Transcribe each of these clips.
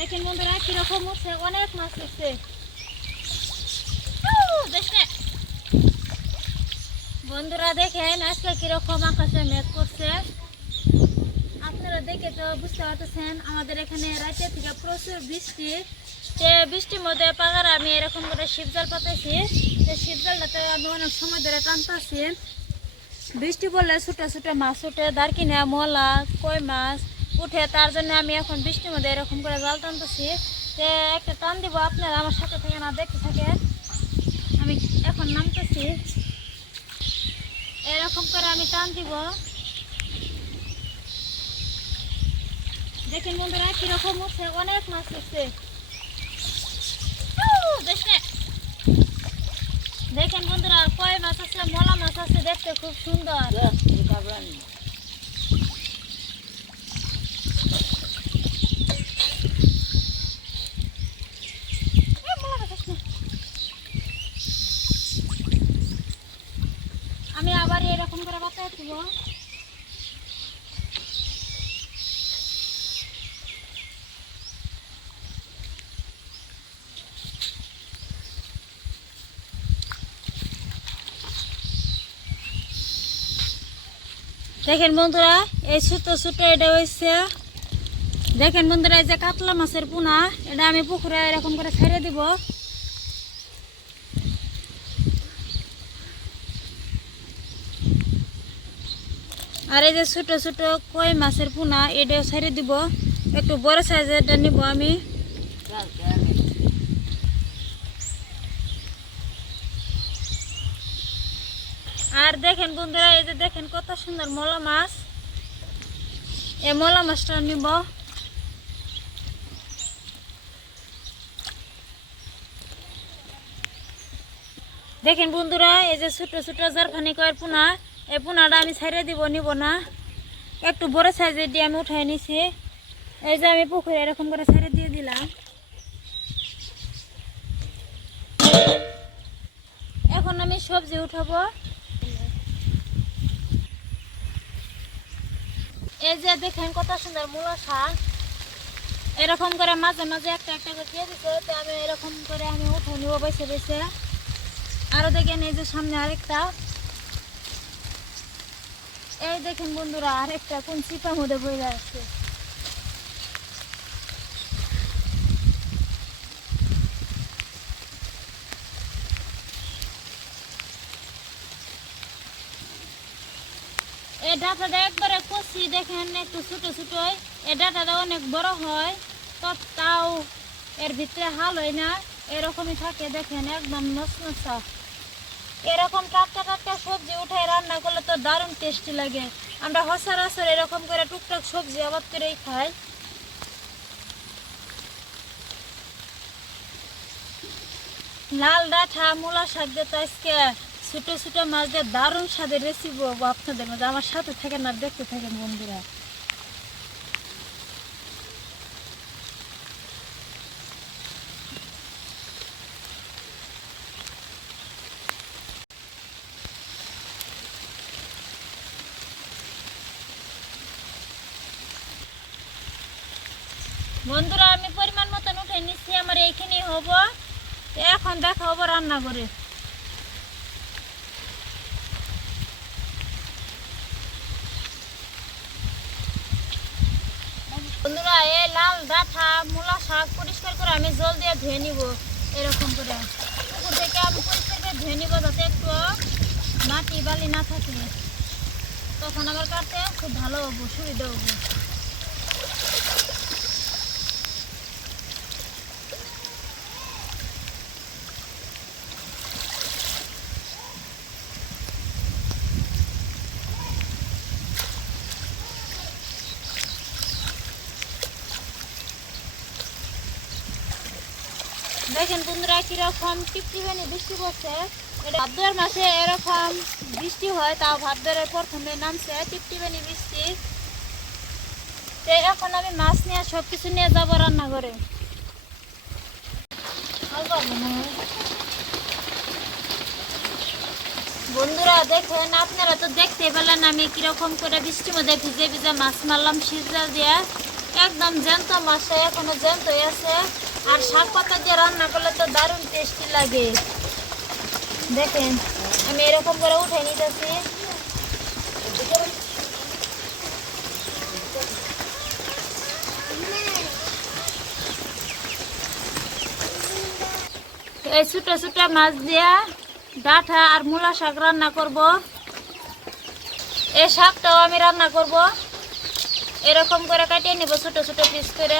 দেখেন বন্ধুরা কিরকম উঠছে, অনেক মাছ উঠছে। বন্ধুরা দেখেন আজকে কিরকম আকাশে মেঘ করছে। আপনারা দেখে তো বুঝতে পারতেছেন আমাদের এখানে রাতে থেকে প্রচুর বৃষ্টি। বৃষ্টির মধ্যে পাগার আমি এরকম করে শিবজাল পাতাইছি। শিবজালটাতে আমি অনেক সময় ধরে টানতেছি। বৃষ্টি পড়লে ছোটো ছোটো মাছ উঠে, দারকিনা, মলা, কই মাছ উঠে। তার জন্য আমি এখন বৃষ্টির মধ্যে এরকম করে জাল টানতেছি। একটা টান দিব, আপনারা আমার সাথে থেকে না দেখতে থাকেন। আমি এখন নামতেছি, এরকম করে আমি টান দিব। দেখেন বন্ধুরা কিরকম উঠছে, অনেক মাছ উঠছে। দেখেন বন্ধুরা কই মাছ আছে, মলা মাছ আছে, দেখতে খুব সুন্দর। আমি আবার এরকম করে বাতায় দিব। দেখেন বন্ধুরা এই ছোট ছোট এটা হয়েছে। দেখেন বন্ধুরা এই যে কাতলা মাছের পোনা, এটা আমি পুকুরে এরকম করে ছেড়ে দিব। আর এই যে ছোট ছোট কই মাছের পোনা, এটাও ছেড়ে দিব। একটু বড় সাইজের এটা নিব আমি। আর দেখেন বন্ধুরা এই যে দেখেন কত সুন্দর মলা মাছ, এই মলা মাছটা নিব। দেখেন বন্ধুরা এই যে ছোট ছোট জারফানি কয়ের পোনা, এই পোনাটা আমি ছেড়ে দিব, নিব না। একটু বড় সাইজের দিয়ে আমি উঠাই নিছি। এই যে আমি পুকুরে এরকম করে ছেড়ে দিয়ে দিলাম। এখন আমি সবজি উঠাবো। এই যে দেখেন কত সুন্দর মূলা শাক, এরকম করে মাঝে মাঝে একটা একটা করে দিয়ে দিচ্ছে। তো আমি এরকম করে আমি উঠে নিব বেছে বেছে। আরো দেখেন এই যে সামনে আরেকটা, এই দেখেন বন্ধুরা আরেকটা কোন চিপার মধ্যে বইরা আছে। এই ডাটাটা একবারে কষি, দেখেন একটু ছোট ছোট। এই ডাটাটা অনেক বড় হয়, তো তাও এর ভিতরে হাল হয় না, এরকমই থাকে। দেখেন একদম নসমসা। এরকম টাটকা টাটকা সবজি উঠে রান্না করলে তো দারুণ টেস্টি লাগে। আমরা সচরাচর এরকম করে টুকটাক সবজি আবাদ করেই খাই। লাল ডাঁটা মূলা শাক দিয়ে তো আজকে ছোট ছোট মাছ দিয়ে দারুণ স্বাদের রেসিপি আপনাদের মধ্যে। আমার সাথে থাকেন আর দেখতে থাকেন বন্ধুরা। বন্ধুরা আমি পরিমাণ মতন উঠে নিচ্ছি, আমার এইখানে হবো। এখন দেখা হবো রান্না করে। বন্ধুরা এই লাল ডাঁটা মূলা শাক পরিষ্কার করে আমি জল দিয়ে ধুয়ে নিব। এরকম করে পুকুর থেকে আমি পরিষ্কার করে ধুয়ে নিব, যাতে একটু মাটি বালি না থাকে। তখন আমার কাটতে খুব ভালো হবো, সুবিধা হবো। দেখেন বন্ধুরা কিরকম টিপটিপানি বৃষ্টি পড়ছে। এটা ভাদ্রের মাসে এরকম বৃষ্টি হয়, তাও ভাদ্রের প্রথমে নামছে টিপটিপানি বৃষ্টি। তো এখন আমি মাছ নিয়ে সবকিছু নিয়ে যাবো রান্না করে। বন্ধুরা দেখেন আপনারা তো দেখতে পেলেন আমি কিরকম করে বৃষ্টির মধ্যে ভিজে ভিজে মাছ মারলাম সিজা দিয়ে। একদম জ্যান্ত মাছটা এখনো জ্যান্তই আছে। আর শাক পাতা দিয়ে রান্না করলে তো দারুণ টেস্টি লাগে। দেখেন আমি এরকম করে উঠে নিতেছি। এই ছোট ছোট মাছ দিয়া ডাঁটা আর মূলা শাক রান্না করব। এই শাকটাও আমি রান্না করব। এরকম করে কাটিয়ে নিব ছোট ছোট পিস করে।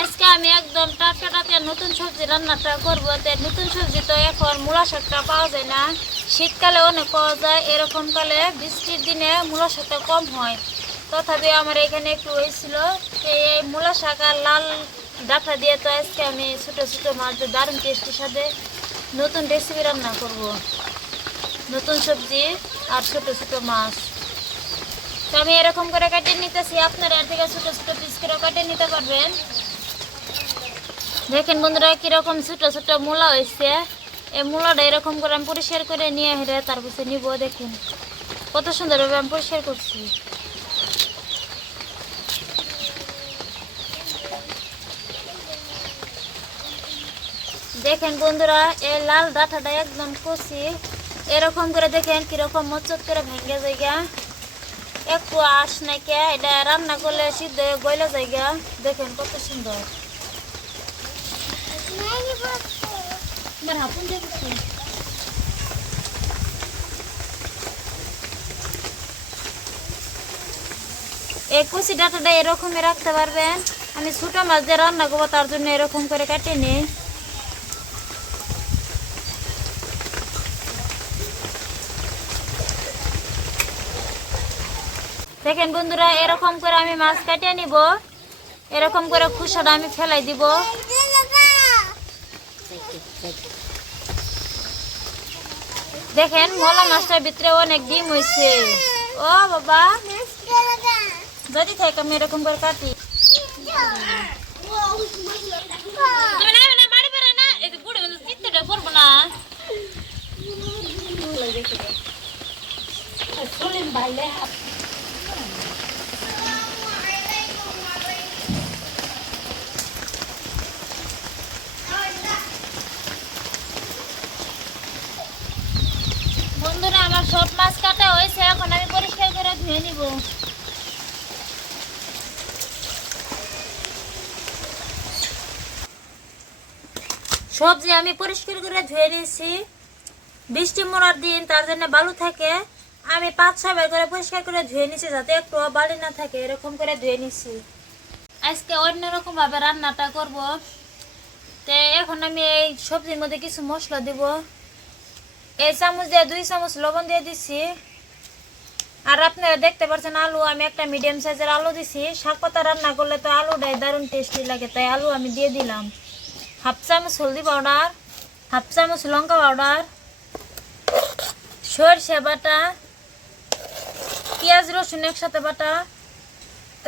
আজকে আমি একদম টাটকা টাটকা নতুন সবজি রান্নাটা করবো। নতুন সবজি তো এখন মূলা শাকটা পাওয়া যায় না, শীতকালে অনেক পাওয়া যায়, এরকম কালে বৃষ্টির দিনে মূলা শাকটা কম হয়। তথাপি আমার এখানে একটু হয়েছিল। এই মূলা শাক আর লাল ডাঁটা দিয়ে তো আজকে আমি ছোটো ছোটো মাছ দিয়ে দারুণ টেস্টির সাথে নতুন রেসিপি রান্না করব। নতুন সবজি আর ছোটো ছোটো মাছ তো আমি এরকম করে কাটিয়ে নিতেছি। আপনারা এর থেকে ছোটো ছোটো পিস করে কাটিয়ে নিতে পারবেন। দেখেন বন্ধুরা কিরকম ছোট ছোট মূলা হয়েছে। এই মূলাটা এরকম করে আমি পরিষ্কার করে নিয়ে হেরে তারপরে নিব। দেখেন কত সুন্দরভাবে আমি পরিষ্কার করছি। দেখেন বন্ধুরা এই লাল ডাঁটাটা একদম কচি। এরকম করে দেখেন কিরকম মচত করে ভেঙে জায়গা, একটু আঁশ নাকি এটা রান্না করলে সিদ্ধ গইলা জায়গা। দেখেন কত সুন্দর। এই কুচি ডাঁটাটা এরকমই রাখতে পারবেন। আমি ছোট মাছ দিয়ে রান্না করবো, তার জন্য এরকম করে কেটে নিই। দেখেন বন্ধুরা এরকম করে আমি মাছ কাটিয়ে নিব। এরকম করে খোসাটা আমি ফেলাই দিব। দেখেন মলা মাছটার ভিতরে অনেক ডিম হয়েছে। ও বাবা যদি থাকে আমি এরকম করে কাটি। বন্ধুরা আমার সব মাছ কাটা হয়েছে, এখন আমি পরিষ্কার করে ধুয়ে নিব। সবজি আমি পরিষ্কার করে ধুয়ে নিয়েছি। বৃষ্টি মোড়ার দিন তার জন্য বালু থাকে। আমি 5-6 বার করে পরিষ্কার করে ধুয়ে নিছি যাতে একটু বালি না থাকে। এরকম করে ধুয়ে নিছি। আজকে অন্যরকম ভাবে রান্নাটা করব। তো এখন আমি এই সবজির মধ্যে কিছু মশলা দিব। এই চামচ দিয়ে 2 চামচ লবণ দিয়ে দিচ্ছি। আর আপনারা দেখতে পাচ্ছেন আলু আমি একটা মিডিয়াম সাইজের আলু দিছি। শাক পাতা রান্না করলে তো আলুটাই দারুণ টেস্টি লাগে, তাই আলু আমি দিয়ে দিলাম। 1/2 চামচ হলদি পাউডার, 1/2 চামচ লঙ্কা পাউডার, সরষে বাটা, পেঁয়াজ রসুন একসাথে বাটা,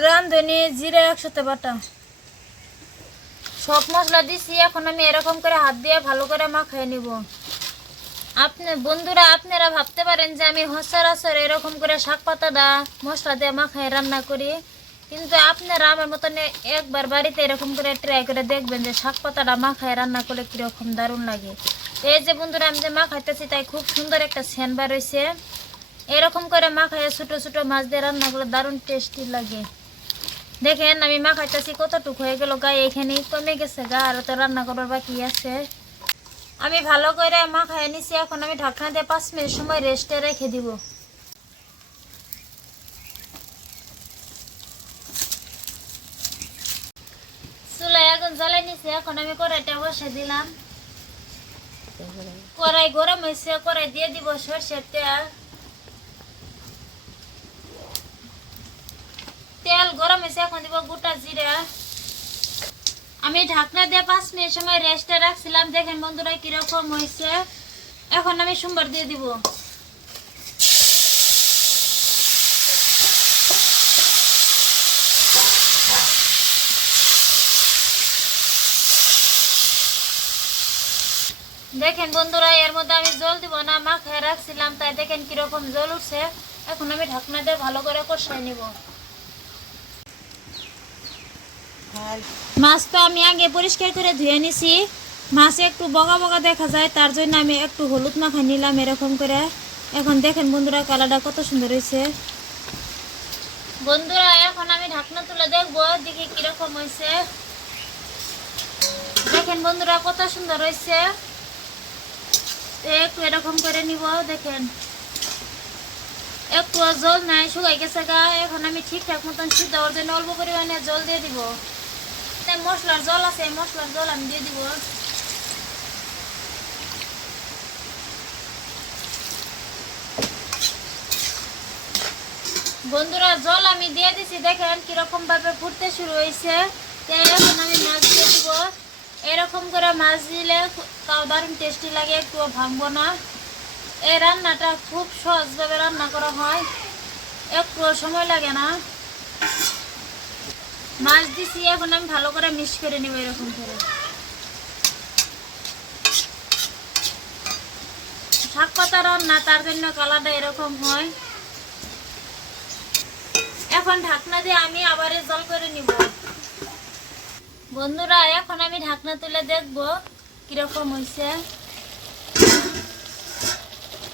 রাঁধুনি জিরা একসাথে বাটা, সব মশলা দিছি। এখন আমি এরকম করে হাত দিয়ে ভালো করে মাখিয়ে নিব। বন্ধুরা আপনারা ভাবতে পারেন যে আমি সচরাচর এরকম করে শাক পাতাটা মশলা দিয়ে মাখায় রান্না করি, কিন্তু আপনারা আমার মতন একবার বাড়িতে এরকম করে ট্রাই করে দেখবেন যে শাক পাতাটা মাখায় রান্না করলে কীরকম দারুণ লাগে। এই যে বন্ধুরা আমি যে মাখাইতেছি তাই খুব সুন্দর একটা সেন্ট বার হয়েছে। এরকম করে মাখায় ছোটো ছোটো মাছ দিয়ে রান্না করলে দারুণ টেস্টি লাগে। দেখেন আমি মাখাইতেছি কতটুকু হয়ে গেল, গায়ে এখানেই কমে গেছে গা, আর তো রান্না করার বাকি আছে। আমি ভালো করে মাখায় নিছি। এখন আমি ঢাকনা দিয়ে 5 মিনিট সময় রেস্টে রেখে দিব। চুলায় আগুন জ্বালাই নিছি। এখন আমি কড়াইটা বসে দিলাম। কড়াই গরম হয়েছে, কড়াই দিয়ে দিব সরষের তেল। তেল গরম হয়েছে, এখন দিব গোটা জিরা। আমি ঢাকনা দিয়ে 5 মিনিট সময় রেস্টে রাখছিলাম। দেখেন বন্ধুরা কিরকম হয়েছে। এখন আমি সোমবার দিয়ে দিব। দেখেন বন্ধুরা এর মধ্যে আমি জল দিব না, মাখায় রাখছিলাম, তাই দেখেন কিরকম জল উঠছে। এখন আমি ঢাকনা দিয়ে ভালো করে কষাই নিব। মাছ তো আমি আগে পরিষ্কার করে ধুয়ে নিছি। মাছে একটু বগা বগা দেখা যায়, তার জন্য আমি একটু হলুদ মাখাই নিলাম এরকম করে। এখন দেখেন বন্ধুরা কালারটা কত সুন্দর হয়েছে। বন্ধুরা এখন আমি ঢাকনা তুলে দেখবো দেখি কিরকম হয়েছে। দেখেন বন্ধুরা কত সুন্দর হয়েছে। একটু এরকম করে নিব। দেখেন একটু জল নাই, শুকাই গেছে গা। এখন আমি ঠিকঠাক মতন সিদ্ধ হওয়ার জন্য অল্প পরিমাণে জল দিয়ে দিব। মশলার জল আছে, মশলার জল আমি দিয়ে দিব। বন্ধুরা জল আমি দিয়ে দিছি, দেখেন কিরকম ভাবে ফুটতে শুরু হয়েছে। এখন আমি মাছ দিয়ে দিব। এরকম করে মাছ দিলে তাও দারুণ টেস্টি লাগে, একটুও ভাঙবো না। এই রান্নাটা খুব সহজভাবে রান্না করা হয়, একটুও সময় লাগে না। মাছ দিছি, এখন আমি ভালো করে মিক্স করে নেব এরকম করে। শাক পাতা রান্না, তার জন্য কালারটা এরকম হয়। এখন ঢাকনা দিয়ে আমি আবার জল করে নিব। বন্ধুরা এখন আমি ঢাকনা তুলে দেখব কিরকম হয়েছে।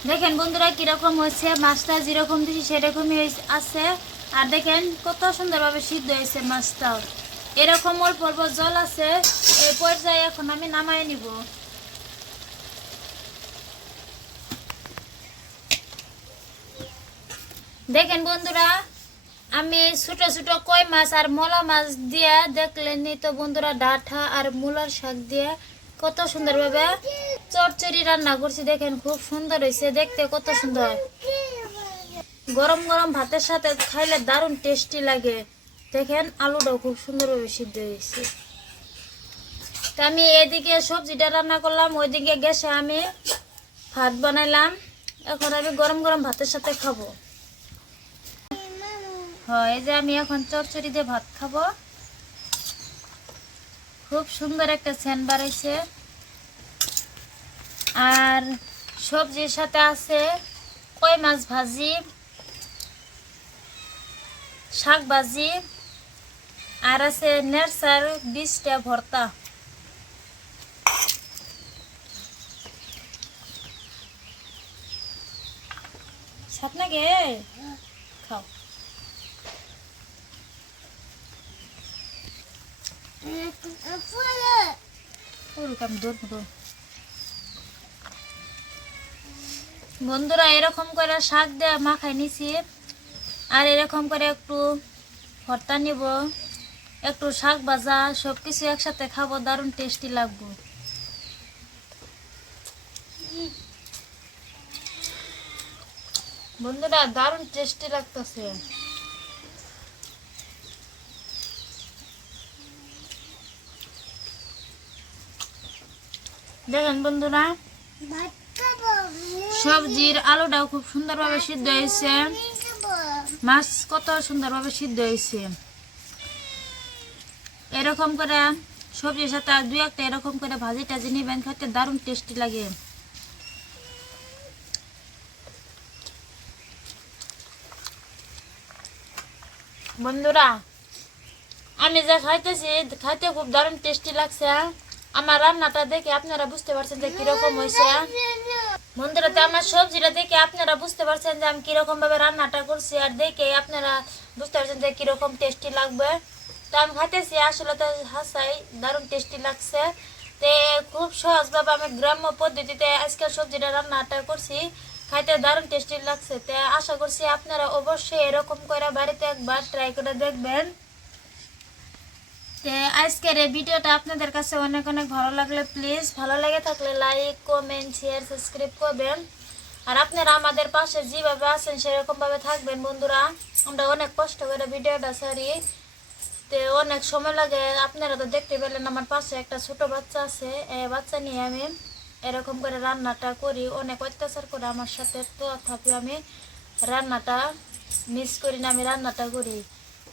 দেখেন বন্ধুরা কিরকম হয়েছে। মাছটা যেরকম দিছি সেরকমই আছে। আর দেখেন কত সুন্দরভাবে সিদ্ধ হয়েছে মাছটাও। এরকম অল্প অল্প জল আছে। এই পর্যায়ে এখন আমি নামাই নিব। দেখেন বন্ধুরা আমি ছোট ছোট কই মাছ আর মলা মাছ দিয়ে দেখলেনি তো বন্ধুরা, ডাঁটা আর মূলার শাক দিয়ে কত সুন্দরভাবে চচ্চড়ি রান্না করছি। দেখেন খুব সুন্দর হয়েছে দেখতে, কত সুন্দর। গরম গরম ভাতের সাথে খাইলে দারুণ টেস্টি লাগে। দেখেন আলুটাও খুব সুন্দরভাবে সিদ্ধ হয়েছে। তা আমি এদিকে সবজিটা রান্না করলাম, ওইদিকে গ্যাসে আমি ভাত বানাইলাম। এখন আমি গরম গরম ভাতের সাথে খাবো। হয় এই যে আমি এখন চচ্চড়ি দিয়ে ভাত খাবো। খুব সুন্দর একটা সেন্ট বাড়াইছে। আর সবজির সাথে আছে কই মাছ ভাজি, শাক ভাজি, আর আছে নেরসার বীজটা ভর্তা। সাত না গে খাও। বন্ধুরা এরকম করে শাক দিয়ে মাখাই নিছি। আর এরকম করে একটু ভর্তা নিব, একটু শাক ভাজা, সবকিছু একসাথে খাবো, দারুণ টেস্টি লাগবে। বন্ধুরা দারুণ টেস্টি লাগতেছে। দেখেন বন্ধুরা সবজির আলুটাও খুব সুন্দরভাবে সিদ্ধ হয়েছে, মাছ কত সুন্দরভাবে সিদ্ধ হয়েছে। এরকম করে সবজির সাথে আর দুই একটা এরকম করে ভাজি টাজি নিবেন, খেতে দারুণ টেস্টি লাগে। বন্ধুরা আমি যা খাইতেছি খাইতে খুব দারুণ টেস্টি লাগছে। আমার রান্নাটা দেখে আপনারা বুঝতে পারছেন যে কিরকম হয়েছে। বন্ধুরা তো আমার সবজিটা দেখে আপনারা বুঝতে পারছেন যে আমি কিরকম ভাবে রান্নাটা করছি, আর দেখে আপনারা বুঝতে পারছেন যে কিরকম টেস্টি লাগবে। তো আমি খাইতেছি, আসলে তো হাসাই দারুণ টেস্টি লাগছে। তো খুব সহজভাবে আমি গ্রাম্য পদ্ধতিতে আজকে সবজিটা রান্নাটা করছি, খাইতে দারুণ টেস্টি লাগছে। তো আশা করছি আপনারা অবশ্যই এরকম করে বাড়িতে একবার ট্রাই করে দেখবেন। তো আজকের এই ভিডিওটা আপনাদের কাছে অনেক অনেক ভালো লাগলে প্লিজ, ভালো লেগে থাকলে লাইক কমেন্ট শেয়ার সাবস্ক্রাইব করবেন। আর আপনারা আমাদের পাশে যেভাবে আছেন সেরকমভাবে থাকবেন। বন্ধুরা আমরা অনেক কষ্ট করে ভিডিওটা ছাড়ি, তো অনেক সময় লাগে। আপনারা তো দেখতে পেলেন আমার পাশে একটা ছোট বাচ্চা আছে, এই বাচ্চা নিয়ে আমি এরকম করে রান্নাটা করি। অনেক অত্যাচার করে আমার সাথে, তো তথাপি আমি রান্নাটা মিস করি না, আমি রান্নাটা করি।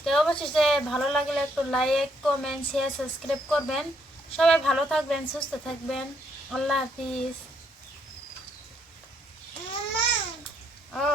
তো অবশেষে ভালো লাগলে একটু লাইক কমেন্ট শেয়ার সাবস্ক্রাইব করবেন। সবাই ভালো থাকবেন, সুস্থ থাকবেন। আল্লাহ হাফিজ। ও